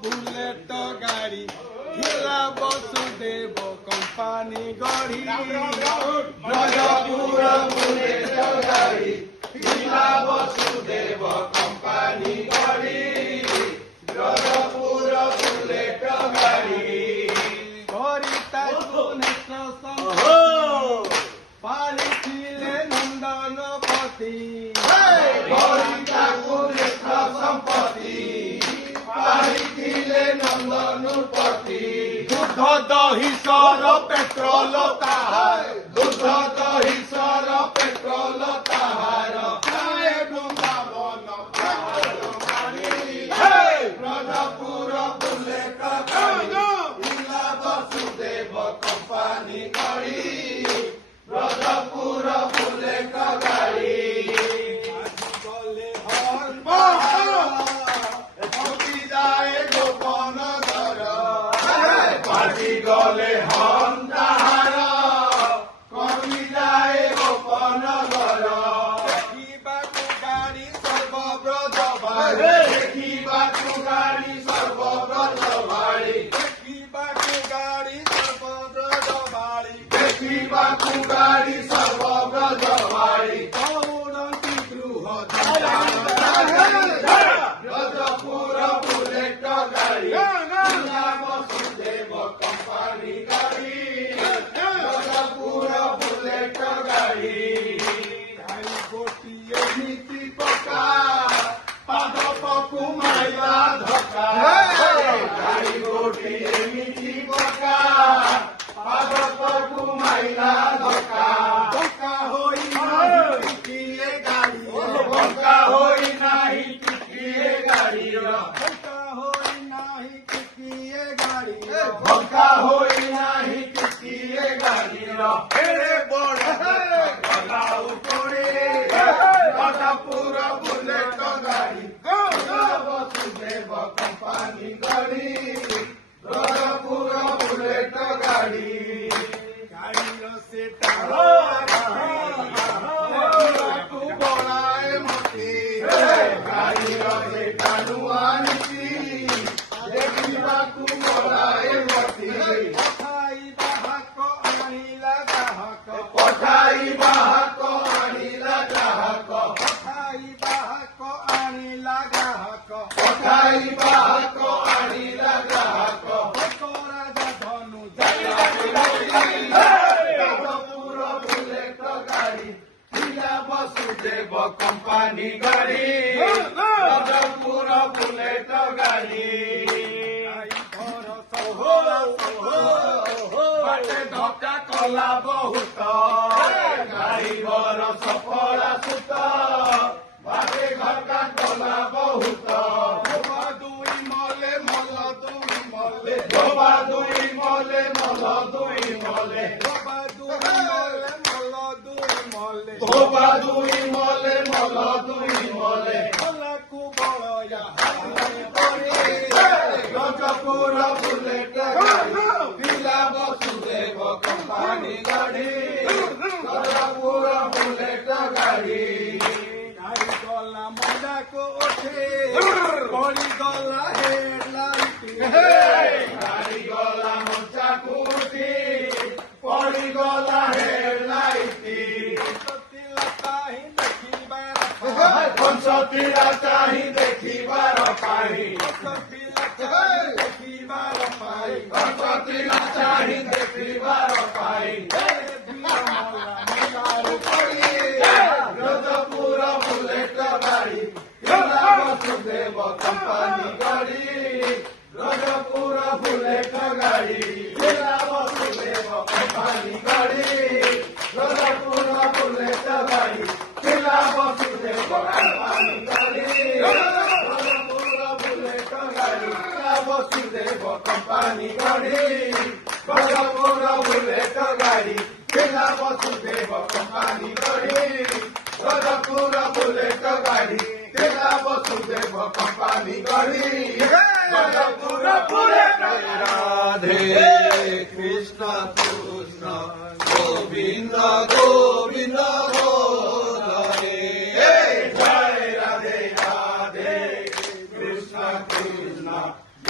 bullet গাড়ি ଥିଲା Basudev company ଗଢ଼ି ବ୍ରଜପୁର ବୁଲେଟ ଗାଡ଼ି ଥିଲା ବସୁଦେବ କମ୍ପାନୀ ଗଢ଼ି ବ୍ରଜପୁର ବୁଲେଟ ଗାଡ଼ି କରିତା ପାଳିଥିଲେ ନନ୍ଦନପତି କରିତାକୁ ନେତ୍ର ସମ୍ପତ୍ତି ପାଳିଥିଲେ ନନ୍ଦନପତି দুধ দহি সর পেট্রোল তাহার দুধ দহি সর পেট্রোল তাহার বৃন্দাবন ব্রজপুর বুলেট গাড়ি ଥିଲା বসুদেব কম্পানী গাড়ি ব্রজপুর বুলেট গাড়ি গলে হর্ষি যায় গোপন ধর বাজি গলে হন তাহার কমি যায় গোপন ঘর দেখিবাকু গাড়ি সর্বব্রত বাড়ি দেখিবাকু গাড়ি সর্বব্রত বাড়ি দেখিবাকু গাড়ি সর্বব্রত বাড়ি দেখিবাকু গাড়ি সর্বব্রত বাড়ি দৌড়ন্তি গৃহ ব্রজপুর বুলেট গাড়ি বসুদেব কম্পানী গাড়ি ব্রজপুর বুলেট গাড়ি গাড়ি গোটিয়ে নীতি পকা পাদ পকু মাইলা ধকা গাড়ি গোটিয়ে নীতি পকা পাদ পকু মাইলা ধকা ধকা হই নাই টিকিয়ে গাড়ি ধকা হই নাই টিকিয়ে গাড়ি ধকা হই নাই টিকিয়ে গাড়ি ধকা হই নাই টিকিয়ে গাড়ি এড়ে বড় গলা উপরে ব্রজপুর বুলেট গাড়ি বসুদেব কম্পানী গাড়ি ব্রজপুর বুলেট গাড়ি গাড়ির সেটা বড়ায় মতি গাড়ির সেটা নূଆ নীতি ଦେଖିବାକୁ ବଳାଏ ମତି ପଠାଇ ବାହକ ଆଣିଲା ଗ୍ରାହକ ପଠାଇ ବାହକ ଆଣିଲା ଗ୍ରାହକ ପଠାଇ ବାହକ ଆଣିଲା ଗ୍ରାହକ ପଠାଇ ବାହକ ଆଣିଲା ଗ୍ରାହକ ରାଜା ଧନୁ ବ୍ରଜପୁର ବୁଲେଟ ଗାଡ଼ି ଥିଲା ବସୁଦେବ କମ୍ପାନୀ ଗାଡ଼ି ବ୍ରଜପୁର ବୁଲେଟ ଗାଡ଼ି ବାଟେ ଧକ୍କା କଲା ବହୁତ ଗାଡ଼ି ଘର ସଫଳା ସୁତ ବାଟେ ଧକ୍କା କଲା ବହୁତ ଧୋବା ଦୁଇ ମଲେ ମଲ ଦୁଇ ମଲେ ଧୋବା ଦୁଇ ମଲେ ମଲ ଦୁଇ ମଲେ ଧୋବା ଦୁଇ ମଲେ ମଲ ଦୁଇ ମଲେ ଧୋବା ଦୁଇ ମଲେ ମଲ ଦୁଇ ମଲେ ଭଲକୁ ବଳୟା ବ୍ରଜପୁର ବୁଲେଟ ଗାଡ଼ି ଥିଲା ବସୁଦେବ କମ୍ପାନୀ ଗାଡ଼ି ବ୍ରଜପୁର ବୁଲେଟ ଗାଡ଼ି ଗାଡ଼ି ଗଲା ମଣ୍ଡାକୁ ଉଠେ ପଡ଼ିଗଲା ହେଡଲାଇଟ୍ ଗାଡ଼ି ଗଲା ମଞ୍ଚାକୁ ଉଠି ପଡ଼ିଗଲା ହେଡଲାଇଟ୍ ପଞ୍ଚତୀରା ଚାହିଁ ଦେଖିବାର ପାଇଁ ପଞ୍ଚତୀରା ଚାହିଁ ଦେଖିବାର ପାଇଁ ବ୍ରଜପୁର ବୁଲେଟ ଗାଡ଼ି ଥିଲା ବସୁଦେବ କମ୍ପାନୀ ଗାଡ଼ି ବ୍ରଜପୁର ବୁଲେଟ ଗାଡ଼ି ଥିଲା ବସୁଦେବ କମ୍ପାନୀ ଗାଡ଼ି ବ୍ରଜପୁର ବୁଲେଟ ଗାଡ଼ି ଥିଲା ବସୁଦେବ କମ୍ପାନୀ ଗାଡ଼ି ବ୍ରଜପୁର ବୁଲେଟ ଗାଡ଼ି ଥିଲା ବସୁଦେବ କମ୍ପାନୀ ଗାଡ଼ି ବ୍ରଜପୁର ବୁଲେଟ ଗାଡ଼ି ଥିଲା ବସୁଦେବ କମ୍ପାନୀ ଗାଡ଼ି ବ୍ରଜପୁର ବୁଲେଟ ଗାଡ଼ି ଥିଲା ବସୁଦେବ କମ୍ପାନୀ ଗାଡ଼ି ବ୍ରଜପୁର ବୁଲେଟ ରାଧେ କୃଷ୍ଣ କୃଷ୍ଣ গোবিন্দ গোবিন্দ হরে জয় রাধে রাধে কৃষ্ণ কৃষ্ণ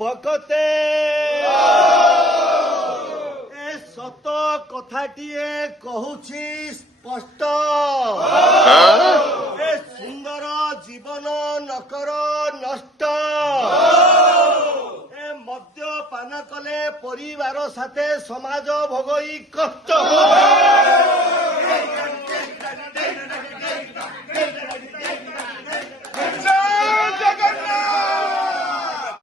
ବକତେ ଏ ସତ କଥାଟିଏ କହୁଛି ସ୍ପଷ୍ଟ ଏ ସୁନ୍ଦର ଜୀବନ ନକର ନଷ୍ଟ ଏ ମଦ୍ୟପାନ କଲେ ପରିବାର ସାଥେ ସମାଜ ଭୋଗଇ କଷ୍ଟ